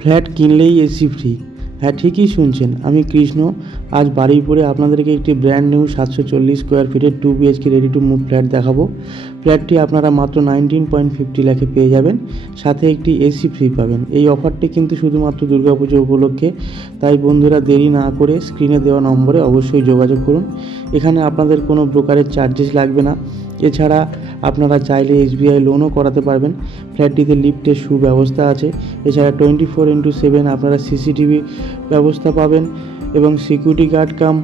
Flat কিনলেই AC free হ্যাঁ ঠিকই শুনছেন। আমি কৃষ্ণ। আজ বাড়ি পরে আপনাদেরকে একটি ব্র্যান্ড নিউ সাতশো চল্লিশ স্কোয়ার ফিটের two BHK ready to move flat দেখাবো। ফ্ল্যাটটি আপনারা মাত্র নাইনটিন পয়েন্ট ফিফটি লাখে পেয়ে যাবেন। সাথে একটি এসি ফ্রি পাবেন। এই অফারটি কিন্তু শুধুমাত্র দুর্গাপুজো উপলক্ষে। তাই বন্ধুরা দেরি না করে স্ক্রিনে দেওয়া নম্বরে অবশ্যই যোগাযোগ করুন। এখানে আপনাদের কোনো ব্রোকারের চার্জেস লাগবে না। এছাড়া আপনারা চাইলে এসবিআই লোনও করাতে পারবেন। ফ্ল্যাটটিতে লিফটের সুব্যবস্থা আছে। এছাড়া টোয়েন্টি ফোর ইন্টু সেভেন আপনারা সিসিটিভি ব্যবস্থা পাবেন এবং সিকিউরিটি গার্ড কাম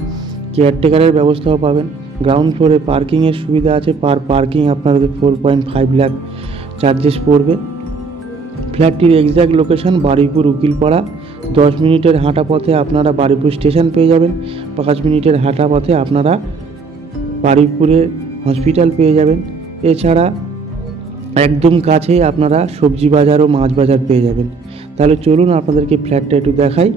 কেয়ারটেকারের ব্যবস্থাও পাবেন। গ্রাউন্ড ফ্লোরে পার্কিংয়ের সুবিধা আছে পার পার্কিং আপনাদের four point five lakh charges পড়বে। ফ্ল্যাটটির এক্স্যাক্ট লোকেশন বারুইপুর উকিলপাড়া। দশ মিনিটের হাঁটা পথে আপনারা বারুইপুর স্টেশন পেয়ে যাবেন। পাঁচ মিনিটের হাঁটা পথে আপনারা বারুইপুরে হসপিটাল পেয়ে যাবেন। এছাড়া একদম কাছেই আপনারা সবজি বাজার ও মাছ বাজার পেয়ে যাবেন। তাহলে চলুন আপনাদেরকে ফ্ল্যাটটা একটু দেখাই।